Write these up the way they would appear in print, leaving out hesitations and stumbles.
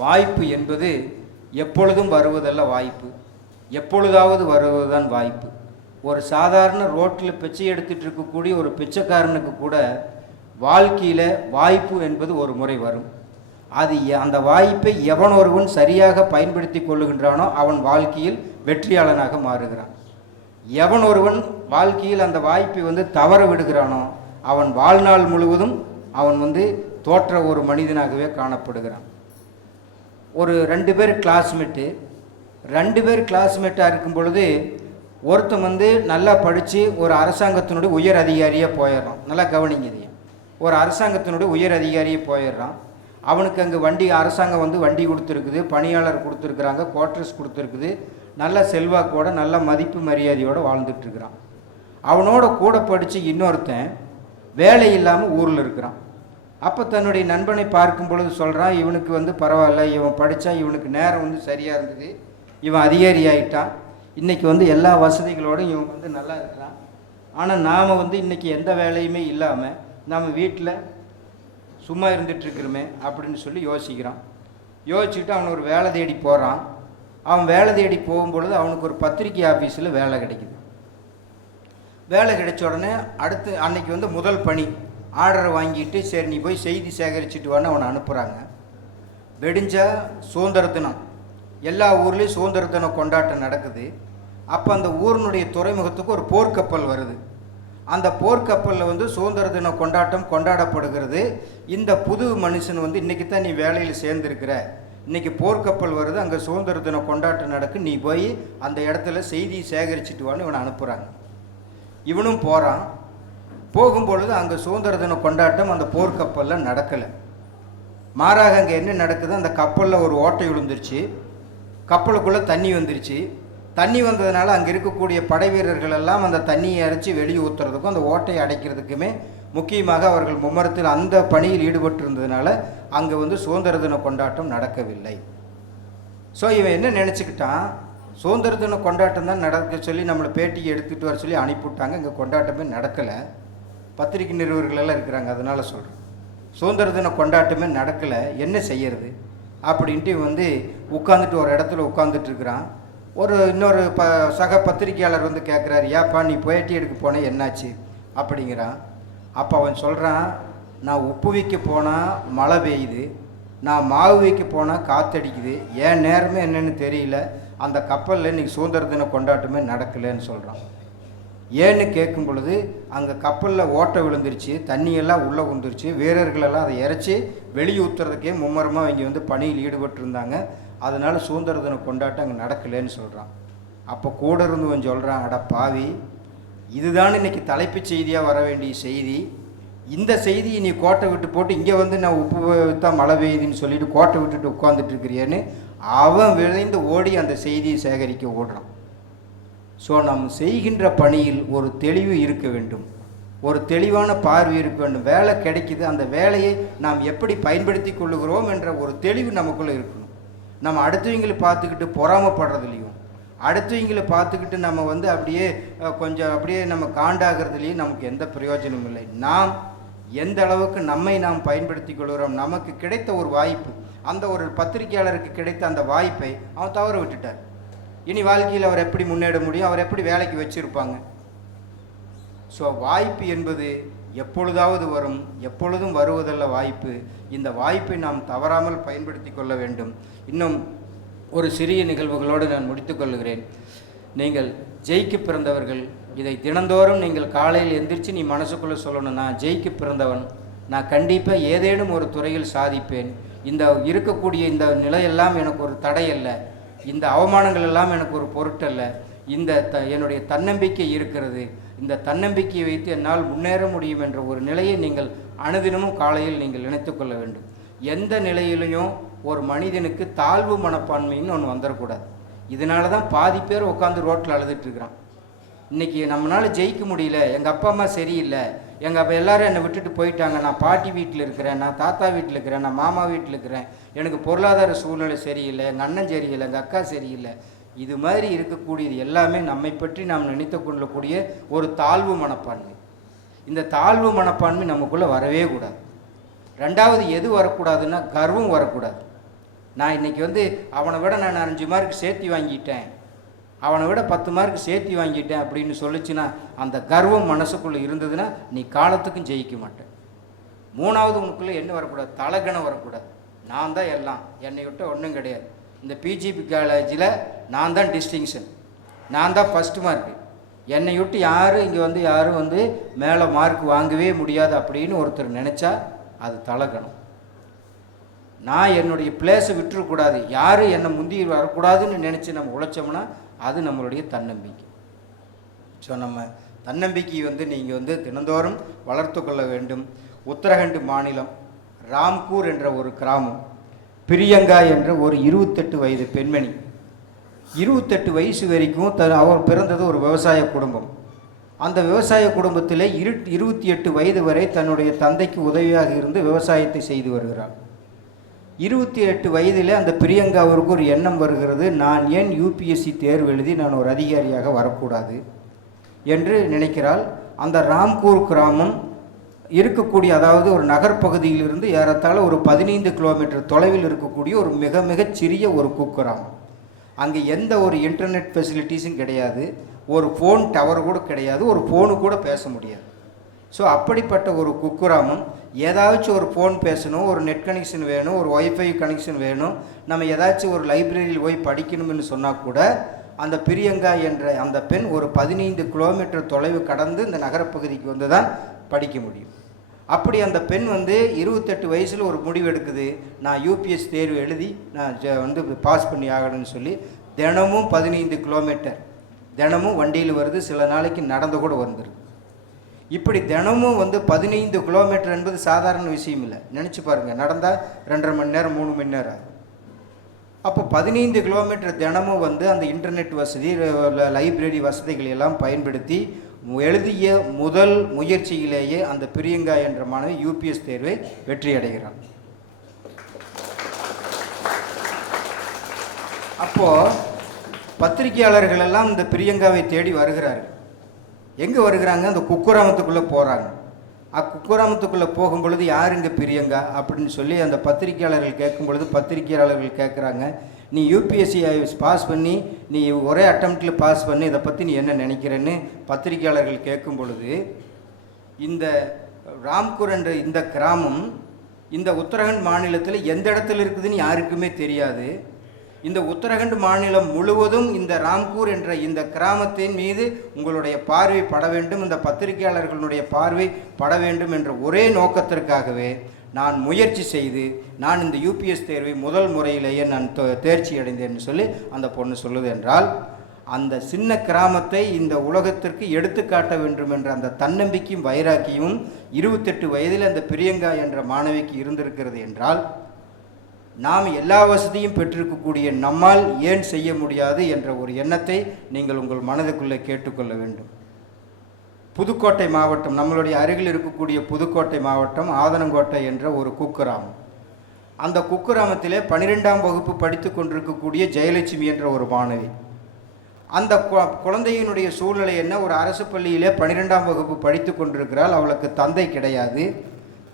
வாய்ப்பு என்பது எப்பொழுதும் வருவதல்ல வாய்ப்பு, எப்பொழுதாவது வருவதுதான் வாய்ப்பு. ஒரு சாதாரண ரோட்டில் பிச்சை எடுத்துகிட்டு இருக்கக்கூடிய ஒரு பிச்சைக்காரனுக்கு கூட வாழ்க்கையில் வாய்ப்பு என்பது ஒரு முறை வரும். அது அந்த வாய்ப்பை எவன் ஒருவன் சரியாக பயன்படுத்தி கொள்ளுகின்றானோ அவன் வாழ்க்கையில் வெற்றியாளனாக மாறுகிறான். எவன் ஒருவன் வாழ்க்கையில் அந்த வாய்ப்பை தவற விடுகிறானோ அவன் வாழ்நாள் முழுவதும் அவன் தோற்ற ஒரு மனிதனாகவே காணப்படுகிறான். ஒரு 2 பேர் கிளாஸ்மேட்டு, 2 பேர் கிளாஸ்மேட்டாக இருக்கும் பொழுது ஒருத்தன் நல்லா படித்து ஒரு அரசாங்கத்தினுடைய உயர் அதிகாரியாக போயிடுறான். நல்லா கவனிங்க, இதையும் ஒரு அரசாங்கத்தினுடைய உயர் அதிகாரியாக போயிடுறான். அவனுக்கு அங்கே அரசாங்கம் வண்டி கொடுத்துருக்குது, பணியாளர் கொடுத்துருக்குறாங்க, குவார்ட்டர்ஸ் கொடுத்துருக்குது, நல்ல செல்வாக்கோட நல்ல மதிப்பு மரியாதையோடு வாழ்ந்துட்டுருக்கிறான். அவனோட கூட படித்து இன்னொருத்தன் வேலை இல்லாமல் ஊரில் இருக்கிறான். அப்போ தன்னுடைய நண்பனை பார்க்கும் பொழுது சொல்கிறான், இவனுக்கு பரவாயில்ல, இவன் படித்தா இவனுக்கு நேரம் சரியாக இருந்தது, இவன் அதிகாரி ஆகிட்டான், இன்றைக்கி எல்லா வசதிகளோடு இவன் நல்லா இருக்கிறான். ஆனால் நாம் இன்றைக்கி எந்த வேலையுமே இல்லாமல் நம்ம வீட்டில் சும்மா இருந்துகிட்ருக்கிறோமே அப்படின்னு சொல்லி யோசிக்கிறான். யோசிச்சுட்டு அவன் ஒரு வேலை தேடி போகிறான். அவன் வேலை தேடி போகும்பொழுது அவனுக்கு ஒரு பத்திரிக்கை ஆஃபீஸில் வேலை கிடைக்குது. வேலை கிடைச்ச உடனே அடுத்து அன்னைக்கு முதல் பணி ஆர்டரை வாங்கிட்டு, சரி நீ போய் செய்தி சேகரிச்சுட்டு வான்னு அவனை அனுப்புகிறாங்க. வெடிஞ்சால் சுதந்திர தினம், எல்லா ஊர்லேயும் சுதந்திர தினம் கொண்டாட்டம் நடக்குது. அப்போ அந்த ஊரினுடைய துறைமுகத்துக்கு ஒரு போர்க்கப்பல் வருது. அந்த போர்க்கப்பலில் சுதந்திர தின கொண்டாட்டம் கொண்டாடப்படுகிறது. இந்த புது மனுஷன் இன்றைக்கி தான் நீ வேலையில் சேர்ந்துருக்கிற, இன்றைக்கி போர்க்கப்பல் வருது, அங்கே சுதந்திர தின கொண்டாட்டம் நடக்கு, நீ போய் அந்த இடத்துல செய்தி சேகரிச்சுட்டு வான்னு இவனை அனுப்புகிறாங்க. இவனும் போகிறான். போகும்பொழுது அங்கே சுதந்திர தின கொண்டாட்டம் அந்த போர்க்கப்பலில் நடக்கலை. மாறாக அங்கே என்ன நடக்குது, அந்த கப்பலில் ஒரு ஓட்டை விழுந்துருச்சு, கப்பலுக்குள்ளே தண்ணி வந்துருச்சு. தண்ணி வந்ததுனால அங்கே இருக்கக்கூடிய படை வீரர்கள் எல்லாம் அந்த தண்ணியை அரைச்சி வெளியே ஊற்றுறதுக்கும் அந்த ஓட்டையை அடைக்கிறதுக்குமே முக்கியமாக அவர்கள் மும்மரத்தில் அந்த பணியில் ஈடுபட்டு இருந்ததுனால அங்கே சுதந்திர தின கொண்டாட்டம் நடக்கவில்லை. ஸோ இவன் என்ன நினச்சிக்கிட்டான், சுதந்திர தின கொண்டாட்டம் தான் நடக்க சொல்லி நம்மளை பேட்டியை எடுத்துகிட்டு வர சொல்லி அனுப்பிவிட்டாங்க, இங்கே கொண்டாட்டமே நடக்கலை, பத்திரிகை நிறுவனர்களெல்லாம் இருக்கிறாங்க, அதனால் சொல்கிறேன், சுதந்திர தின கொண்டாட்டமே நடக்கலை, என்ன செய்யறது அப்படின்ட்டு உட்காந்துட்டு ஒரு இடத்துல உட்காந்துட்ருக்கிறான். இன்னொரு சக பத்திரிகையாளர் கேட்குறாரு, ஏப்பா நீ பேட்டி எடுக்க போனேன் என்னாச்சு அப்படிங்கிறான். அப்போ அவன் சொல்கிறான், நான் உப்பு வைக்க போனால் மழை பெய்யுது, நான் மாவு வைக்க போனால் காற்றடிக்குது, ஏன் நேரமே என்னென்னு தெரியல, அந்த கப்பலில் இன்றைக்கி சுதந்திர தின கொண்டாட்டமே நடக்கலைன்னு சொல்கிறான். ஏன்னு கேட்கும் பொழுது அங்கே கப்பலில் ஓட்டை விழுந்துருச்சு, தண்ணியெல்லாம் உள்ளே வந்துருச்சு, வீரர்களெல்லாம் அதை இறச்சி வெளியே ஊற்றுறதுக்கே மும்மரமாக இங்கே பணியில் ஈடுபட்டிருந்தாங்க, அதனால் சுதந்திர தின கொண்டாட்டம் அங்கே நடக்கலைன்னு சொல்கிறான். அப்போ கூட இருந்தவன் சொல்கிறான், அட பாவி, இதுதான் இன்றைக்கி தலைப்புச் செய்தியாக வர வேண்டிய செய்தி, இந்த செய்தியை நீ கோட்டை விட்டு போட்டு இங்கே நான் உப்பு விற்றா மழை பெய்யுதுன்னு சொல்லிட்டு கோட்டை விட்டுட்டு உட்காந்துட்டு இருக்கிறியேன்னு அவன் விளைந்து ஓடி அந்த செய்தியை சேகரிக்க ஓடுறான். ஸோ நாம் செய்கின்ற பணியில் ஒரு தெளிவு இருக்க வேண்டும், ஒரு தெளிவான பார்வை இருக்க வேண்டும். வேலை கிடைக்குது, அந்த வேலையை நாம் எப்படி பயன்படுத்தி கொள்ளுகிறோம் என்ற ஒரு தெளிவு நமக்குள்ளே இருக்கணும். நம்ம அடுத்தவங்களை பார்த்துக்கிட்டு பொறாமப்படுறதுலையும், அடுத்தவங்களை பார்த்துக்கிட்டு நம்ம அப்படியே அப்படியே நம்ம காண்டாகிறதுலையும் நமக்கு எந்த பிரயோஜனமும் இல்லை. நாம் எந்த அளவுக்கு நம்மை நாம் பயன்படுத்தி கொள்கிறோம், நமக்கு கிடைத்த ஒரு வாய்ப்பு, அந்த ஒரு பத்திரிகையாளருக்கு கிடைத்த அந்த வாய்ப்பை அவன் தவற விட்டுட்டார். இனி வாழ்க்கையில் அவர் எப்படி முன்னேற முடியும், அவர் எப்படி வேலைக்கு வச்சுருப்பாங்க. ஸோ வாய்ப்பு என்பது எப்பொழுதாவது வரும், எப்பொழுதும் வருவதல்ல வாய்ப்பு. இந்த வாய்ப்பை நாம் தவறாமல் பயன்படுத்தி கொள்ள வேண்டும். இன்னும் ஒரு சிறிய நிகழ்வுகளோடு நான் முடித்து கொள்கிறேன். நீங்கள் ஜெயிக்க பிறந்தவர்கள், இதை தினந்தோறும் நீங்கள் காலையில் எந்திரிச்சு நீ மனசுக்குள்ளே சொல்லணும், நான் ஜெயிக்க பிறந்தவன், நான் கண்டிப்பாக ஏதேனும் ஒரு துறையில் சாதிப்பேன், இந்த இருக்கக்கூடிய இந்த நிலையெல்லாம் எனக்கு ஒரு தடை அல்ல, இந்த அவமானங்கள் எல்லாம் எனக்கு ஒரு பொருட்டல்ல, இந்த என்னுடைய தன்னம்பிக்கை இருக்கிறது, இந்த தன்னம்பிக்கையை வைத்து என்னால் முன்னேற முடியும் என்ற ஒரு நிலையை நீங்கள் அனுதினமும் காலையில் நீங்கள் நினைத்து கொள்ள வேண்டும். எந்த நிலையிலையும் ஒரு மனிதனுக்கு தாழ்வு மனப்பான்மைன்னு ஒன்று வந்துடக்கூடாது. இதனால தான் பாதி பேர் உட்காந்து ரோட்டில் அழுதுட்டுருக்கிறான். இன்றைக்கி நம்மளால் ஜெயிக்க முடியல, எங்கள் அப்பா அம்மா சரியில்லை, எங்கள் அப்பா எல்லோரும் என்னை விட்டுட்டு போயிட்டாங்க, நான் பாட்டி வீட்டில் இருக்கிறேன், நான் தாத்தா வீட்டில் இருக்கிறேன், நான் மாமா வீட்டில் இருக்கிறேன், எனக்கு பொருளாதார சூழ்நிலை சரியில்லை, எங்கள் அண்ணன் சரியில்லை, எங்கள் அக்கா சரியில்லை, இது மாதிரி இருக்கக்கூடியது எல்லாமே நம்மை பற்றி நாம் நினைத்து கொள்ளக்கூடிய ஒரு தாழ்வு மனப்பான்மை. இந்த தாழ்வு மனப்பான்மை நமக்குள்ளே வரவே கூடாது. ரெண்டாவது எது வரக்கூடாதுன்னா கர்வம் வரக்கூடாது. நான் இன்றைக்கி வந்து அவனை விட நான் 5 மார்க் சேர்த்தி வாங்கிட்டேன், அவனை விட 10 மார்க் சேர்த்தி வாங்கிட்டேன் அப்படின்னு சொல்லிச்சுன்னா அந்த கர்வம் மனசுக்குள்ளே இருந்ததுன்னா நீ காலத்துக்கும் ஜெயிக்க மாட்டேன். 3வது உனக்குள்ளே என்ன வரக்கூடாது? தலகணம் வரக்கூடாது. நான் தான் எல்லாம், என்னை விட்ட ஒன்றும் கிடையாது. இந்த பிஜிபி காலேஜில் நான் தான் டிஸ்டிங்ஷன், நான் தான் ஃபஸ்ட்டு மார்க்கு, என்னை விட்டு யாரும் வந்து மேலே மார்க் வாங்கவே முடியாது அப்படின்னு ஒருத்தர் நினச்சா அது தலகணம். நான் என்னுடைய பிளேஸை விட்டுறக்கூடாது, யாரும் என்னை முந்தி வரக்கூடாதுன்னு நினச்சி நம்ம உழைச்சோம்னா அது நம்மளுடைய தன்னம்பிக்கை. ஸோ நம்ம தன்னம்பிக்கையை வந்து நீங்கள் வந்து தினந்தோறும் வளர்த்து கொள்ள வேண்டும். உத்தரகண்ட் மாநிலம் ராம்கூர் என்ற ஒரு கிராமம், பிரியங்கா என்ற ஒரு 28 வயது பெண்மணி. 28 வயசு வரைக்கும் அவர் பிறந்தது ஒரு விவசாய குடும்பம். அந்த விவசாய குடும்பத்தில் 28 வயது வரை தன்னுடைய தந்தைக்கு உதவியாக இருந்து விவசாயத்தை செய்து வருகிறார். 28 வயதில் அந்த பிரியங்காவிற்கு ஒரு எண்ணம் வருகிறது, நான் ஏன் யூபிஎஸ்சி தேர்வு எழுதி நான் ஒரு அதிகாரியாக வரக்கூடாது என்று நினைக்கிறாள். அந்த ராம்கூர் கிராமம் இருக்கக்கூடிய, அதாவது ஒரு நகர்ப்பகுதியிலிருந்து ஏறத்தாழ ஒரு 15 கிலோமீட்டர் தொலைவில் இருக்கக்கூடிய ஒரு மிக மிகச் சிறிய ஒரு குக்கிராமம். அங்கே எந்த ஒரு இன்டர்நெட் ஃபெசிலிட்டிஸும் கிடையாது, ஒரு ஃபோன் டவர் கூட கிடையாது, ஒரு ஃபோனு கூட பேச முடியாது. ஸோ அப்படிப்பட்ட ஒரு குக்கிராமம், ஏதாச்சும் ஒரு ஃபோன் பேசணும், ஒரு நெட் கனெக்ஷன் வேணும், ஒரு ஒய்ஃபை கனெக்ஷன் வேணும், நம்ம ஏதாச்சும் ஒரு லைப்ரரியில் போய் படிக்கணும்னு சொன்னால் கூட அந்த பிரியங்கா என்ற அந்த பெண் ஒரு 15 கிலோமீட்டர் தொலைவு கடந்து இந்த நகரப்பகுதிக்கு வந்து தான் படிக்க முடியும். அப்படி அந்த பெண் வந்து 28 வயசில் ஒரு முடிவு எடுக்குது, நான் யூபிஎஸ் தேர்வு எழுதி நான் வந்து பாஸ் பண்ணி ஆகணும்னு சொல்லி தினமும் 15 கிலோமீட்டர் தினமும் வண்டியில் வருது, சில நாளைக்கு நடந்து கூட வந்துருக்கு. இப்படி தினமும் வந்து 15 கிலோமீட்டர் என்பது சாதாரண விஷயம் இல்லை. நினச்சி பாருங்கள், நடந்தால் 2.5 மணி நேரம் 3 மணி நேரம். அப்போ 15 கிலோமீட்டர் தினமும் வந்து அந்த இன்டர்நெட் வசதி, லைப்ரரி வசதிகள் எல்லாம் பயன்படுத்தி எழுதிய முதல் முயற்சியிலேயே அந்த பிரியங்கா என்ற மாணவி யூபிஎஸ் தேர்வை வெற்றி அடைகிறார். அப்போது பத்திரிகையாளர்கள் எல்லாம் இந்த பிரியங்காவை தேடி வருகிறார்கள். எங்கே வருகிறாங்க? அந்த குக்கிராமத்துக்குள்ளே போகிறாங்க. குக்கிராமத்துக்குள்ளே போகும் பொழுது யார் இங்கே பிரியங்கா அப்படின்னு சொல்லி அந்த பத்திரிகையாளர்கள் கேட்கும் பொழுது பத்திரிகையாளர்கள் கேட்குறாங்க, நீ யூபிஎஸ்சி பாஸ் பண்ணி நீ ஒரே அட்டம்ப்டில் பாஸ் பண்ணி இதை பற்றி நீ என்ன நினைக்கிறேன்னு பத்திரிகையாளர்கள் கேட்கும் பொழுது, இந்த ராம்கூர் என்ற இந்த கிராமம் இந்த உத்தரகண்ட் மாநிலத்தில் எந்த இடத்துல இருக்குதுன்னு யாருக்குமே தெரியாது. இந்த உத்தரகண்ட் மாநிலம் முழுவதும் இந்த ராம்கூர் என்ற இந்த கிராமத்தின் மீது உங்களுடைய பார்வை பட வேண்டும், இந்த பத்திரிகையாளர்களுடைய பார்வை பட வேண்டும் என்ற ஒரே நோக்கத்திற்காகவே நான் முயற்சி செய்து நான் இந்த யூபிஎஸ் தேர்வை முதல் முறையிலேயே நான் தேர்ச்சி அடைந்தேன்னு சொல்லி அந்த பொண்ணு சொல்லுது என்றால், அந்த சின்ன கிராமத்தை இந்த உலகத்திற்கு எடுத்துக்காட்ட வேண்டும் என்ற அந்த தன்னம்பிக்கையும் வைராக்கியமும் 28 வயதில் அந்த பிரியங்கா என்ற மாணவிக்கு இருந்திருக்கிறது என்றால், நாம் எல்லா வசதியும் பெற்றிருக்கக்கூடிய நம்மால் ஏன் செய்ய முடியாது என்ற ஒரு எண்ணத்தை நீங்கள் உங்கள் மனதுக்குள்ளே கேட்டுக்கொள்ள வேண்டும். புதுக்கோட்டை மாவட்டம், நம்மளுடைய அருகில் இருக்கக்கூடிய புதுக்கோட்டை மாவட்டம் ஆதனங்கோட்டை என்ற ஒரு குக்கிராமம். அந்த குக்கிராமத்திலே 12ஆம் வகுப்பு படித்து கொண்டிருக்கக்கூடிய ஜெயலட்சுமி என்ற ஒரு மாணவி. அந்த குழந்தையினுடைய சூழ்நிலை என்ன? ஒரு அரசு பள்ளியிலே 12ஆம் வகுப்பு படித்து கொண்டிருக்கிறாள். அவளுக்கு தந்தை கிடையாது,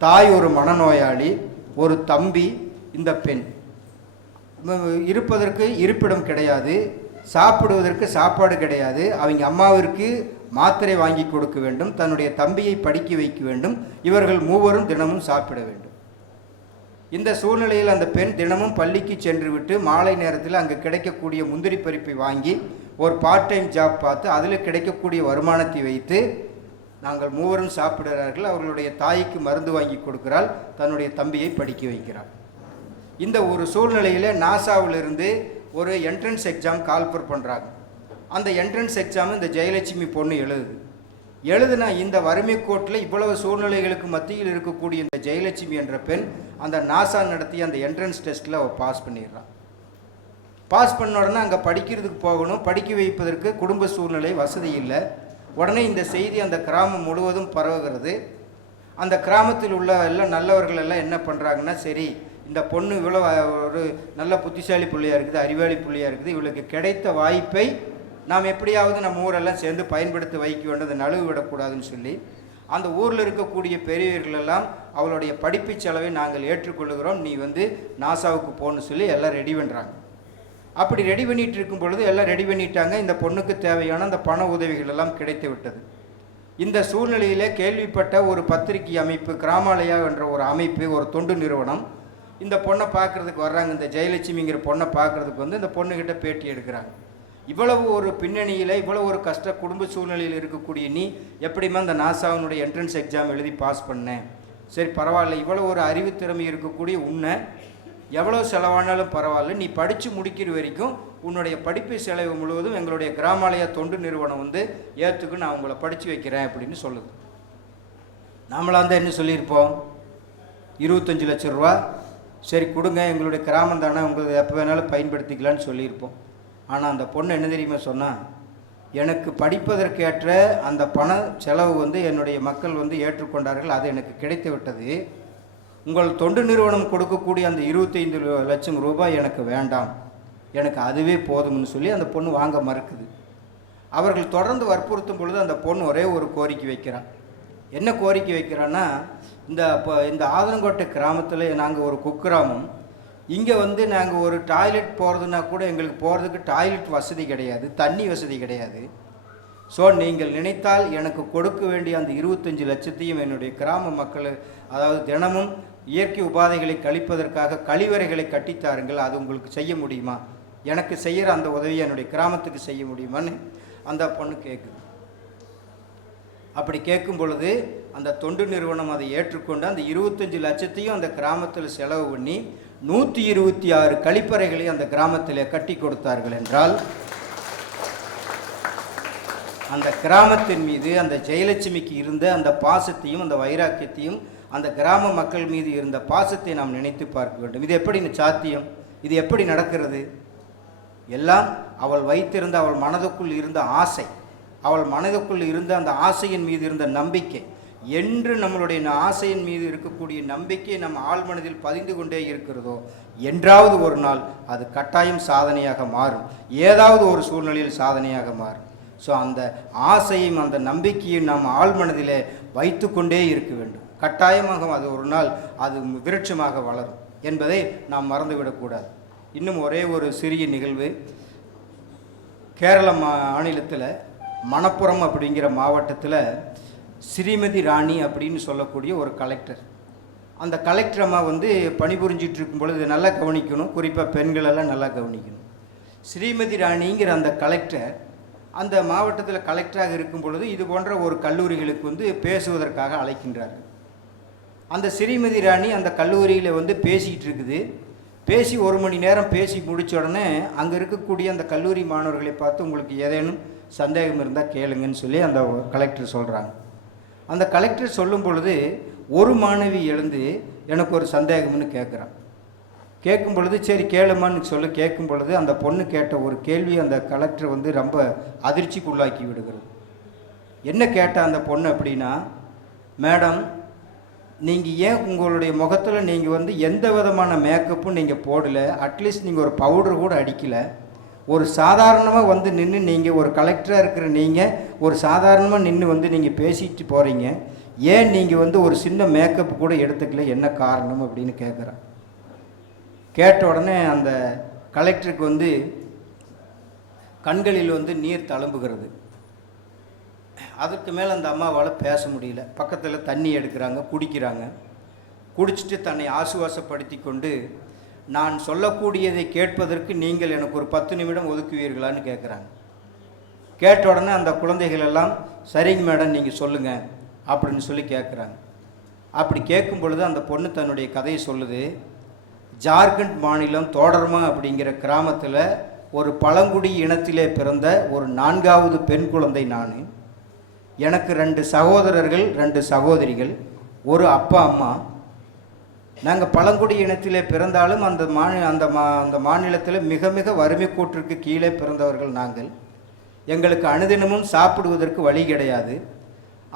தாய் ஒரு மனநோயாளி, ஒரு தம்பி. இந்த பெண் இருப்பதற்கு இருப்பிடம் கிடையாது, சாப்பிடுவதற்கு சாப்பாடு கிடையாது, அவங்க அம்மாவிற்கு மாத்திரை வாங்கி கொடுக்க வேண்டும், தன்னுடைய தம்பியை படிக்க வைக்க வேண்டும், இவர்கள் மூவரும் தினமும் சாப்பிட வேண்டும். இந்த சூழ்நிலையில் அந்த பெண் தினமும் பள்ளிக்கு சென்று விட்டு மாலை நேரத்தில் அங்கே கிடைக்கக்கூடிய முந்திரி பறிப்பை வாங்கி ஒரு பார்ட் டைம் ஜாப் பார்த்து அதில் கிடைக்கக்கூடிய வருமானத்தை வைத்து நாங்கள் மூவரும் சாப்பிடுகிறார்கள். அவர்களுடைய தாய்க்கு மருந்து வாங்கி கொடுக்கிறாள், தன்னுடைய தம்பியை படிக்க வைக்கிறாள். இந்த ஒரு சூழ்நிலையில் நாசாவிலிருந்து ஒரு என்ட்ரன்ஸ் எக்ஸாம் கால்ஃபர் பண்ணுறாங்க. அந்த என்ட்ரன்ஸ் எக்ஸாம் இந்த ஜெயலட்சுமி பொண்ணு எழுதுனா இந்த வறுமை கோட்டில் இவ்வளவு சூழ்நிலைகளுக்கு மத்தியில் இருக்கக்கூடிய இந்த ஜெயலட்சுமி என்ற பெண் அந்த நாசா நடத்திய அந்த என்ட்ரன்ஸ் டெஸ்ட்டில் அவள் பாஸ் பண்ணிடுறான். பாஸ் பண்ண உடனே அங்கே படிக்கிறதுக்கு போகணும், படிக்க வைப்பதற்கு குடும்ப சூழ்நிலை வசதி இல்லை. உடனே இந்த செய்தி அந்த கிராமம் முழுவதும் பரவுகிறது. அந்த கிராமத்தில் உள்ள எல்லாம் நல்லவர்கள் எல்லாம் என்ன பண்ணுறாங்கன்னா, சரி இந்த பொண்ணு இவ்வளோ ஒரு நல்ல புத்திசாலி பிள்ளையாக இருக்குது, அறிவாளி பிள்ளையாக இருக்குது, இவளுக்கு கிடைத்த வாய்ப்பை நாம் எப்படியாவது நம்ம ஊரெல்லாம் சேர்ந்து பயன்படுத்தி வைக்க வேண்டும், நழுவு விடக்கூடாதுன்னு சொல்லி அந்த ஊரில் இருக்கக்கூடிய பெரியவர்களெல்லாம் அவளுடைய படிப்பு செலவை நாங்கள் ஏற்றுக்கொள்ளுகிறோம், நீ வந்து நாசாவுக்கு போகணும்னு சொல்லி எல்லாம் ரெடி பண்ணுறாங்க. அப்படி ரெடி பண்ணிகிட்டு இருக்கும் பொழுது எல்லாம் ரெடி பண்ணிட்டாங்க. இந்த பொண்ணுக்கு தேவையான அந்த பண உதவிகள் எல்லாம் கிடைத்து விட்டது. இந்த சூழ்நிலையில் கேள்விப்பட்ட ஒரு பத்திரிகை அமைப்பு, கிராமாலயா என்ற ஒரு அமைப்பு, ஒரு தொண்டு நிறுவனம் இந்த பொண்ணை பார்க்குறதுக்கு வர்றாங்க. இந்த ஜெயலட்சுமிங்கிற பொண்ணை பார்க்குறதுக்கு வந்து இந்த பொண்ணுக்கிட்ட பேட்டி எடுக்கிறாங்க. இவ்வளவு ஒரு பின்னணியில், இவ்வளவு ஒரு கஷ்ட குடும்ப சூழ்நிலையில் இருக்கக்கூடிய நீ எப்படிமா இந்த நாசாவினுடைய என்ட்ரன்ஸ் எக்ஸாம் எழுதி பாஸ் பண்ணேன்? சரி பரவாயில்ல, இவ்வளோ ஒரு அறிவுத்திறமை இருக்கக்கூடிய உன்னை எவ்வளோ செலவானாலும் பரவாயில்ல, நீ படித்து முடிக்கிற வரைக்கும் உன்னுடைய படிப்பு செலவு முழுவதும் எங்களுடைய கிராமாலயா தொண்டு நிறுவனம் வந்து ஏற்றுக்கு நான் உங்களை படித்து வைக்கிறேன் அப்படின்னு சொல்லுது. நம்மளாக இருந்தால் என்ன சொல்லியிருப்போம்? 25 லட்சம் ரூபா சரி கொடுங்க, எங்களுடைய கிராமம் தானே, உங்களுக்கு எப்போ வேணாலும் பயன்படுத்திக்கலான்னு சொல்லியிருப்போம். ஆனால் அந்த பொண்ணு என்ன தெரியுமா சொன்னால், எனக்கு படிப்பதற்கேற்ற அந்த பண செலவு வந்து என்னுடைய மக்கள் வந்து ஏற்றுக்கொண்டார்கள், அது எனக்கு கிடைத்து விட்டது. உங்கள் தொண்டு நிறுவனம் கொடுக்கக்கூடிய அந்த 25 லட்சம் ரூபாய் எனக்கு வேண்டாம், எனக்கு அதுவே போதும்னு சொல்லி அந்த பொண்ணு வாங்க மறுக்குது. அவர்கள் தொடர்ந்து வற்புறுத்தும் பொழுது அந்த பொண்ணு ஒரே ஒரு கோரிக்கை வைக்கிறான். என்ன கோரிக்கை வைக்கிறான்னா, இந்த ஆதனங்கோட்டை கிராமத்தில் நாங்கள் ஒரு குக்கிராமம், இங்கே வந்து நாங்கள் ஒரு டாய்லெட் போகிறதுனா கூட எங்களுக்கு போகிறதுக்கு டாய்லெட் வசதி கிடையாது, தண்ணி வசதி கிடையாது. ஸோ நீங்கள் நினைத்தால் எனக்கு கொடுக்க வேண்டிய அந்த 25 லட்சத்தையும் என்னுடைய கிராம மக்கள், அதாவது தினமும் இயற்கை உபாதைகளை கழிப்பதற்காக கழிவறைகளை கட்டித்தாருங்கள், அது உங்களுக்கு செய்ய முடியுமா? எனக்கு செய்கிற அந்த உதவியை என்னுடைய கிராமத்துக்கு செய்ய முடியுமான்னு அந்த பொண்ணு கேட்குது. அப்படி கேட்கும் பொழுது அந்த தொண்டு நிறுவனம் அதை ஏற்றுக்கொண்டு அந்த 25 லட்சத்தையும் அந்த கிராமத்தில் செலவு பண்ணி 126 கழிப்பறைகளை அந்த கிராமத்தில் கட்டி கொடுத்தார்கள் என்றால், அந்த கிராமத்தின் மீது அந்த ஜெயலட்சுமிக்கு இருந்த அந்த பாசத்தையும் அந்த வைராக்கியத்தையும், அந்த கிராம மக்கள் மீது இருந்த பாசத்தை நாம் நினைத்து பார்க்க வேண்டும். இது எப்படி சாத்தியம்? இது எப்படி நடக்கிறது? எல்லாம் அவள் வைத்திருந்த, அவள் மனதுக்குள் இருந்த ஆசை, அவள் மனதுக்குள் இருந்த அந்த ஆசையின் மீது இருந்த நம்பிக்கை. என்று நம்மளுடைய ஆசையின் மீது இருக்கக்கூடிய நம்பிக்கை நம் ஆழ்மனதில் பதிந்து கொண்டே இருக்கிறதோ, என்றாவது ஒரு நாள் அது கட்டாயம் சாதனையாக மாறும், ஏதாவது ஒரு சூழ்நிலையில் சாதனையாக மாறும். ஸோ அந்த ஆசையும் அந்த நம்பிக்கையும் நாம் ஆழ்மனதிலே வைத்து கொண்டே இருக்க வேண்டும். கட்டாயமாக அது ஒரு நாள் அது விருட்சமாக வளரும் என்பதை நாம் மறந்துவிடக்கூடாது. இன்னும் ஒரே ஒரு சிறிய நிகழ்வு. கேரள மாநிலத்தில் மணப்புரம் அப்படிங்கிற மாவட்டத்தில் ஸ்ரீமதி ராணி அப்படின்னு சொல்லக்கூடிய ஒரு கலெக்டர், அந்த கலெக்டர் அம்மா வந்து பணிபுரிஞ்சிட்டு இருக்கும் பொழுது நல்லா கவனிக்கணும், குறிப்பாக பெண்களெல்லாம் நல்லா கவனிக்கணும். ஸ்ரீமதி ராணிங்கிற அந்த கலெக்டர் அந்த மாவட்டத்தில் கலெக்டராக இருக்கும் பொழுது இது போன்ற ஒரு கல்லூரிகளுக்கு வந்து பேசுவதற்காக அழைக்கின்றார். அந்த ஸ்ரீமதி ராணி அந்த கல்லூரியில் வந்து பேசிக்கிட்டு இருக்குது. பேசி 1 மணி நேரம் பேசி முடித்த உடனே அங்கே இருக்கக்கூடிய அந்த கல்லூரி மாணவர்களை பார்த்து, உங்களுக்கு ஏதேனும் சந்தேகம் இருந்தால் கேளுங்கன்னு சொல்லி அந்த கலெக்டர் சொல்கிறாங்க. அந்த கலெக்டர் சொல்லும் பொழுது ஒரு மாணவி எழுந்து எனக்கு ஒரு சந்தேகம்னு கேட்குறான். கேட்கும் பொழுது சரி கேளுமான்னு சொல்லி கேட்கும் பொழுது அந்த பொண்ணு கேட்ட ஒரு கேள்வி அந்த கலெக்டர் வந்து ரொம்ப அதிர்ச்சிக்குள்ளாக்கி விடுகிறது. என்ன கேட்ட அந்த பொண்ணு அப்படின்னா, மேடம் நீங்கள் ஏன் உங்களுடைய முகத்தில் நீங்கள் வந்து எந்த விதமான மேக்கப்பும் நீங்கள் போடலை, அட்லீஸ்ட் நீங்கள் ஒரு பவுடர் கூட அடிக்கலை, ஒரு சாதாரணமாக வந்து நின்று நீங்கள் ஒரு கலெக்டராக இருக்கிற நீங்கள் ஒரு சாதாரணமாக நின்று வந்து நீங்கள் பேசிட்டு போகிறீங்க, ஏன் நீங்கள் வந்து ஒரு சின்ன மேக்கப் கூட எடுத்துக்கல, என்ன காரணம் அப்படின்னு கேட்குறான். கேட்ட உடனே அந்த கலெக்டருக்கு வந்து கண்களில் வந்து நீர் தழும்புகிறது. அதுக்கு மேலே அந்த அம்மாவால் பேச முடியல. பக்கத்தில் தண்ணி எடுக்கிறாங்க, குடிக்கிறாங்க. குடிச்சிட்டு தன்னை ஆசுவாசப்படுத்தி கொண்டு, நான் சொல்லக்கூடியதை கேட்பதற்கு நீங்கள் எனக்கு ஒரு 10 நிமிடம் ஒதுக்குவீர்களான்னு கேட்குறாங்க. கேட்ட உடனே அந்த குழந்தைகள் எல்லாம் சரிங்க மேடம் நீங்கள் சொல்லுங்கள் அப்படின்னு சொல்லி கேட்குறாங்க. அப்படி கேட்கும் பொழுது அந்த பொண்ணு தன்னுடைய கதையை சொல்லுது. ஜார்க்கண்ட் மாநிலம் தோடர்மா அப்படிங்கிற கிராமத்தில் ஒரு பழங்குடி இனத்திலே பிறந்த ஒரு 4வது பெண் குழந்தை நான். எனக்கு 2 சகோதரர்கள் 2 சகோதரிகள், ஒரு அப்பா அம்மா. நாங்கள் பழங்குடி இனத்திலே பிறந்தாலும் அந்த மாநிலத்தில் மிக மிக வறுமை கோட்டிற்கு கீழே பிறந்தவர்கள் நாங்கள். எங்களுக்கு அனுதினமும் சாப்பிடுவதற்கு வழி கிடையாது.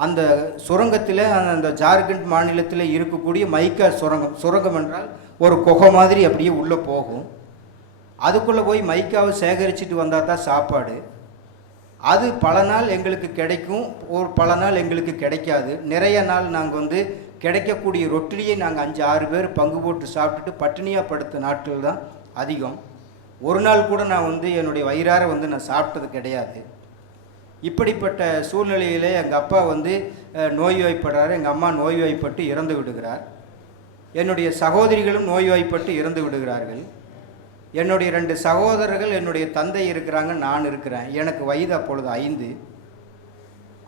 அந்த சுரங்கத்தில், அந்த ஜார்க்கண்ட் மாநிலத்தில் இருக்கக்கூடிய மைக்கா சுரங்கம் என்றால் ஒரு குகை மாதிரி அப்படியே உள்ளே போகும். அதுக்குள்ளே போய் மைக்காவை சேகரிச்சுட்டு வந்தால் தான் சாப்பாடு. அது பல நாள் எங்களுக்கு கிடைக்கும், ஒரு பல நாள் எங்களுக்கு கிடைக்காது. நிறைய நாள் நாங்கள் வந்து கிடைக்கக்கூடிய ரொட்டிலியை நாங்கள் 5-6 பேர் பங்கு போட்டு சாப்பிட்டுட்டு பட்டினியாக படுத்த நாட்கள் தான் அதிகம். ஒரு நாள் கூட நான் என்னுடைய வயிறார நான் சாப்பிட்டது கிடையாது. இப்படிப்பட்ட சூழ்நிலையிலே எங்கள் அப்பா நோய்வாய்ப்படுறார், எங்கள் அம்மா நோய்வாய்ப்பட்டு இறந்து விடுகிறார். என்னுடைய சகோதரிகளும் நோய்வாய்ப்பட்டு இறந்து விடுகிறார்கள். என்னுடைய 2 சகோதரர்கள், என்னுடைய தந்தை இருக்கிறாங்க, நான் இருக்கிறேன். எனக்கு வயது அப்பொழுது 5.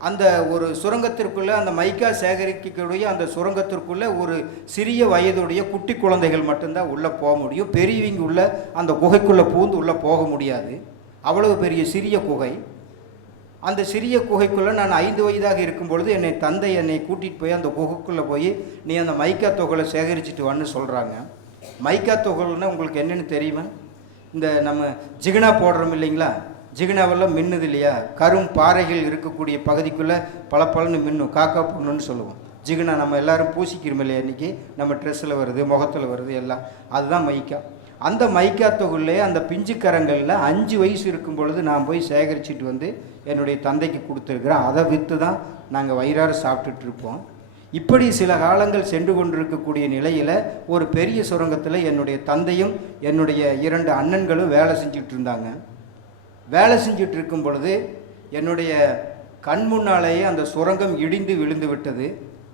அந்த ஒரு சுரங்கத்திற்குள்ளே, அந்த மைக்கா சேகரிக்கக்கூடிய அந்த சுரங்கத்திற்குள்ளே ஒரு சிறிய வயதுடைய குட்டி குழந்தைகள் மட்டும்தான் உள்ளே போக முடியும். பெரியவங்க உள்ள அந்த குகைக்குள்ளே பூந்து உள்ளே போக முடியாது. அவ்வளவு பெரிய சிறிய குகை. அந்த சிறிய குகைக்குள்ளே நான் 5 வயதாக இருக்கும் பொழுது தந்தை என்னை கூட்டிகிட்டு போய் அந்த குகைக்குள்ளே போய் நீ அந்த மைக்கா தொகலை சேகரிச்சுட்டு வான்னு சொல்கிறாங்க. மைக்கா தொகல்னா உங்களுக்கு என்னென்னு தெரியுமா? இந்த நம்ம ஜிகினா போடுறோம் இல்லைங்களா, ஜிகினாவெல்லாம் மின்னுது இல்லையா, கரும் பாறைகள் இருக்கக்கூடிய பகுதிக்குள்ளே பளபளன்னு மின்னும், காக்கா புண்ணுன்னு சொல்லுவோம். ஜிகினா நம்ம எல்லோரும் பூசிக்கிறோம் இல்லையா, இன்றைக்கி நம்ம ட்ரெஸ்ஸில் வருது, முகத்தில் வருது எல்லாம், அதுதான் மைக்கா. அந்த மைக்கா தொகுலே அந்த பிஞ்சு கரங்களில் 5 வயசு இருக்கும் பொழுது நான் போய் சேகரிச்சுட்டு என்னுடைய தந்தைக்கு கொடுத்துருக்குறேன். அதை விற்று தான் நாங்கள் வயிறார சாப்பிட்டுட்டு இருப்போம். இப்படி சில காலங்கள் சென்று கொண்டிருக்கக்கூடிய நிலையில் ஒரு பெரிய சுரங்கத்தில் என்னுடைய தந்தையும் என்னுடைய 2 அண்ணன்களும் வேலை செஞ்சுட்டு இருந்தாங்க. வேலை செஞ்சுட்டு இருக்கும் பொழுது என்னுடைய கண் முன்னாலேயே அந்த சுரங்கம் இடிந்து விழுந்து விட்டது.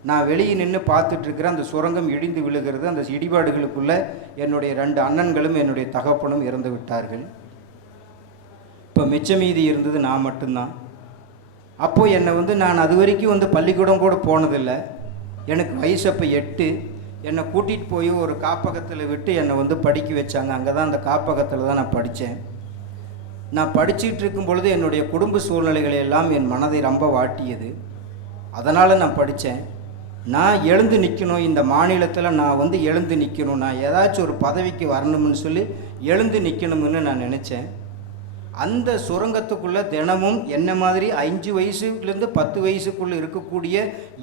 நான் வெளியே நின்று பார்த்துட்ருக்கிறேன். அந்த சுரங்கம் இடிந்து விழுகிறது. அந்த இடிபாடுகளுக்குள்ளே என்னுடைய 2 அண்ணன்களும் என்னுடைய தகப்பனும் இறந்து விட்டார்கள். இப்போ மிச்ச மீதி இருந்தது நான் மட்டும்தான். அப்போது என்னை நான் அது வரைக்கும் பள்ளிக்கூடம் கூட போனதில்லை. எனக்கு வயசு அப்போ 8. என்னை கூட்டிகிட்டு போய் ஒரு காப்பகத்தில் விட்டு என்னை படிக்க வச்சாங்க. அங்கே தான் அந்த காப்பகத்தில் தான் நான் படித்தேன். நான் படிச்சுட்டு இருக்கும் பொழுது என்னுடைய குடும்ப சூழ்நிலைகளை எல்லாம் என் மனதை ரொம்ப வாட்டியது. அதனால் நான் படித்தேன். நான் எழுந்து நிற்கணும், இந்த மாநிலத்தில் நான் எழுந்து நிற்கணும், நான் ஏதாச்சும் ஒரு பதவிக்கு வரணும்னு சொல்லி எழுந்து நிற்கணும்னு நான் நினச்சேன். அந்த சுரங்கத்துக்குள்ளே தினமும் என்ன மாதிரி 5 வயசுலேருந்து 10 வயசுக்குள்ளே இருக்கக்கூடிய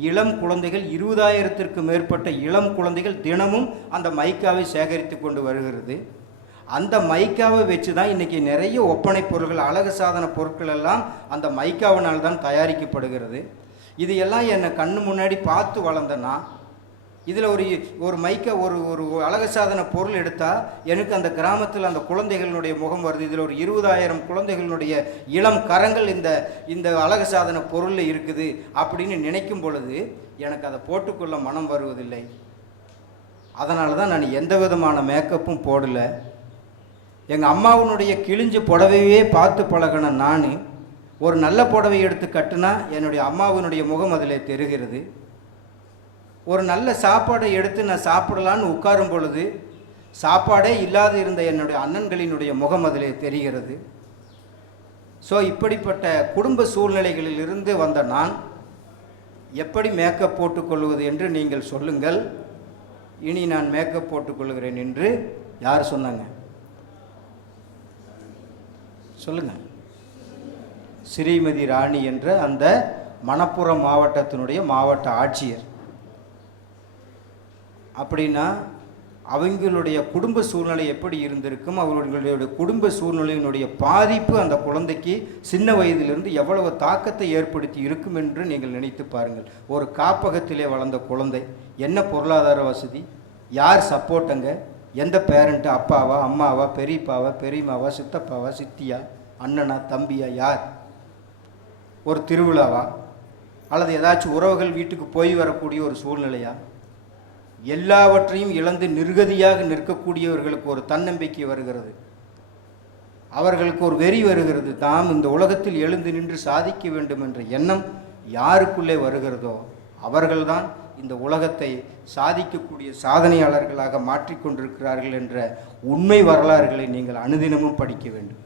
இளம் குழந்தைகள், 20,000த்திற்கு மேற்பட்ட இளம் குழந்தைகள் தினமும் அந்த மைக்காவை சேகரித்து கொண்டு வருகிறது. அந்த மைக்காவை வச்சு தான் இன்றைக்கி நிறைய ஒப்பனை பொருட்கள், அழகு சாதன பொருட்கள் எல்லாம் அந்த மைக்காவினால் தான் தயாரிக்கப்படுகிறது. இது எல்லாம் என்னை கண்ணு முன்னாடி பார்த்து வளர்ந்தேன்னா, இதில் ஒரு மைக்கா ஒரு அழகு சாதன பொருள் எடுத்தால் எனக்கு அந்த கிராமத்தில் அந்த குழந்தைகளுடைய முகம் வருது. இதில் ஒரு 20,000 குழந்தைகளுடைய இளம் கரங்கள் இந்த அழகு சாதன பொருளில் இருக்குது அப்படின்னு நினைக்கும் பொழுது எனக்கு அதை போட்டுக்கொள்ள மனம் வருவதில்லை. அதனால தான் நான் எந்த விதமான மேக்கப்பும் போடலை. எங்கள் அம்மாவுடைய கிழிஞ்ச புடவையே பார்த்து பழகின நான் ஒரு நல்ல புடவை எடுத்து கட்டுனா என்னுடைய அம்மாவினுடைய முகம் அதில் தெரிகிறது. ஒரு நல்ல சாப்பாடை எடுத்து நான் சாப்பிடலான்னு உட்காரும் பொழுது சாப்பாடே இல்லாது இருந்த என்னுடைய அண்ணன்களினுடைய முகம் அதில் தெரிகிறது. ஸோ இப்படிப்பட்ட குடும்ப சூழ்நிலைகளிலிருந்து வந்த நான் எப்படி மேக்கப் போட்டுக்கொள்வது என்று நீங்கள் சொல்லுங்கள். இனி நான் மேக்கப் போட்டுக்கொள்கிறேன் என்று யார் சொன்னாங்க? சொல்லுங்கள். ஸ்ரீமதி ராணி என்ற அந்த மணப்புரம் மாவட்டத்தினுடைய மாவட்ட ஆட்சியர். அப்படின்னா அவங்களுடைய குடும்ப சூழ்நிலை எப்படி இருந்திருக்கும், அவர்களுடைய குடும்ப சூழ்நிலையினுடைய பாதிப்பு அந்த குழந்தைக்கு சின்ன வயதிலிருந்து எவ்வளவு தாக்கத்தை ஏற்படுத்தி இருக்கும் என்று நீங்கள் நினைத்து பாருங்கள். ஒரு காப்பகத்திலே வளர்ந்த குழந்தை, என்ன பொருளாதார வசதி, யார் சப்போர்ட்டுங்க, எந்த பேரண்ட்டு, அப்பாவா அம்மாவா பெரியப்பாவா பெரியம்மாவா சித்தப்பாவா சித்தியா அண்ணனா தம்பியா, யார், ஒரு திருவிழாவா அல்லது ஏதாச்சும் உறவுகள் வீட்டுக்கு போய் வரக்கூடிய ஒரு சூழ்நிலையா, எல்லாவற்றையும் இழந்து நிர்கதியாக நிற்கக்கூடியவர்களுக்கு ஒரு தன்னம்பிக்கை வருகிறது. அவர்களுக்கு ஒரு வெறி வருகிறது. தாம் இந்த உலகத்தில் எழுந்து நின்று சாதிக்க வேண்டும் என்ற எண்ணம் யாருக்குள்ளே வருகிறதோ அவர்கள்தான் இந்த உலகத்தை சாதிக்கக்கூடிய சாதனையாளர்களாக மாற்றிக்கொண்டிருக்கிறார்கள் என்ற உண்மை வரலாறுகளை நீங்கள் அனுதினமும் படிக்க வேண்டும்.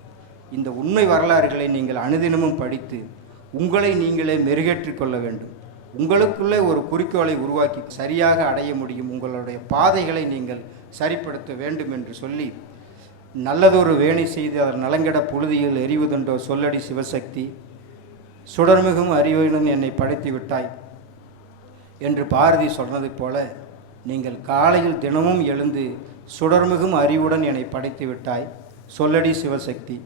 இந்த உண்மை வரலாறுகளை நீங்கள் அனுதினமும் படித்து உங்களை நீங்களே மெருகேற்றிக் கொள்ள வேண்டும். உங்களுக்குள்ளே ஒரு குறிக்கோளை உருவாக்கி சரியாக அடைய முடியும். உங்களுடைய பாதைகளை நீங்கள் சரிப்படுத்த வேண்டும் என்று சொல்லி, நல்லதொரு வேணை செய்து அதன் நலங்கெட புழுதியில் எரிவதுண்டோ சொல்லடி சிவசக்தி, சுடர்மிகும் அறிவினும் என்னை படைத்து விட்டாய் என்று பாரதி சொன்னது போல, நீங்கள் காலையில் தினமும் எழுந்து சுடர்மிகும் அறிவுடன் என்னை படைத்து விட்டாய் சொல்லடி சிவசக்தி,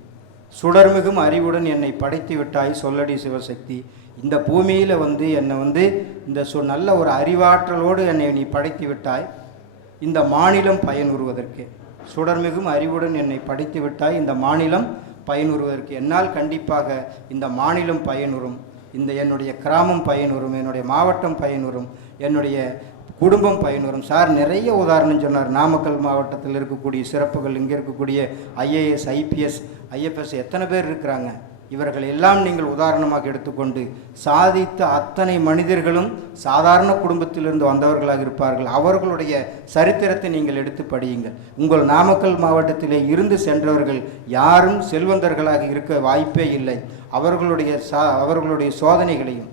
சுடர்மிகும் அறிவுடன் என்னை படைத்து விட்டாய் சொல்லடி சிவசக்தி இந்த பூமியில் வந்து என்னை வந்து இந்த நல்ல ஒரு அறிவாற்றலோடு என்னை நீ படைத்து விட்டாய் இந்த மாநிலம் பயனுறுவதற்கு. சுடர்மிகும் அறிவுடன் என்னை படைத்து விட்டாய் இந்த மாநிலம் பயனுறுவதற்கு. என்னால் கண்டிப்பாக இந்த மாநிலம் பயனுறும், இந்த என்னுடைய கிராமம் பயனுறும், என்னுடைய மாவட்டம் பயனுறும், என்னுடைய குடும்பம் பயனுறும். சார் நிறைய உதாரணம் சொன்னார். நாமக்கல் மாவட்டத்தில் இருக்கக்கூடிய சிறப்புகள், இங்கே இருக்கக்கூடிய ஐஏஎஸ், ஐபிஎஸ், ஐஎஃப்எஸ் எத்தனை பேர் இருக்கிறாங்க. இவர்கள் எல்லாம் நீங்கள் உதாரணமாக எடுத்துக்கொண்டு சாதித்த அத்தனை மனிதர்களும் சாதாரண குடும்பத்திலிருந்து வந்தவர்களாக இருப்பார்கள். அவர்களுடைய சரித்திரத்தை நீங்கள் எடுத்து படியுங்கள். உங்கள் நாமக்கல் மாவட்டத்திலே இருந்து சென்றவர்கள் யாரும் செல்வந்தர்களாக இருக்க வாய்ப்பே இல்லை. அவர்களுடைய சோதனைகளையும்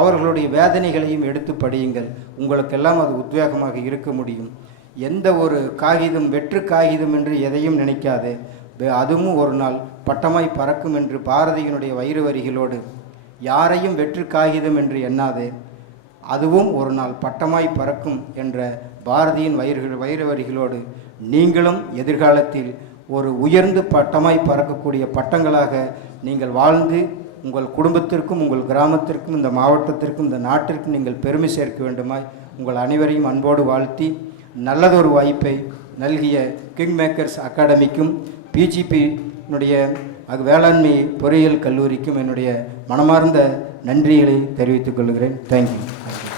அவர்களுடைய வேதனைகளையும் எடுத்து படியுங்கள். உங்களுக்கெல்லாம் அது உத்வேகமாக இருக்க முடியும். எந்த ஒரு காகிதம் வெற்று காகிதம் என்று எதையும் நினைக்காது. அதுவும் ஒரு நாள் பட்டமாய் பறக்கும் என்று பாரதியினுடைய வைர வரிகளோடு, யாரையும் வெற்று காகிதம் என்று எண்ணாதே, அதுவும் ஒரு நாள் பட்டமாய் பறக்கும் என்ற பாரதியின் வைர வரிகளோடு நீங்களும் எதிர்காலத்தில் ஒரு உயர்ந்து பட்டமாய் பறக்கக்கூடிய பட்டங்களாக நீங்கள் வாழ்ந்து உங்கள் குடும்பத்திற்கும் உங்கள் கிராமத்திற்கும் இந்த மாவட்டத்திற்கும் இந்த நாட்டிற்கும் நீங்கள் பெருமை சேர்க்க வேண்டுமாய் உங்கள் அனைவரையும் அன்போடு வாழ்த்தி நல்லதொரு வாய்ப்பை நல்கிய கிங் மேக்கர்ஸ் அகாடமிக்கும் பிஜிபியினுடைய வேளாண்மை பொறியியல் கல்லூரிக்கும் என்னுடைய மனமார்ந்த நன்றிகளை தெரிவித்துக் கொள்கிறேன். தேங்க்யூ.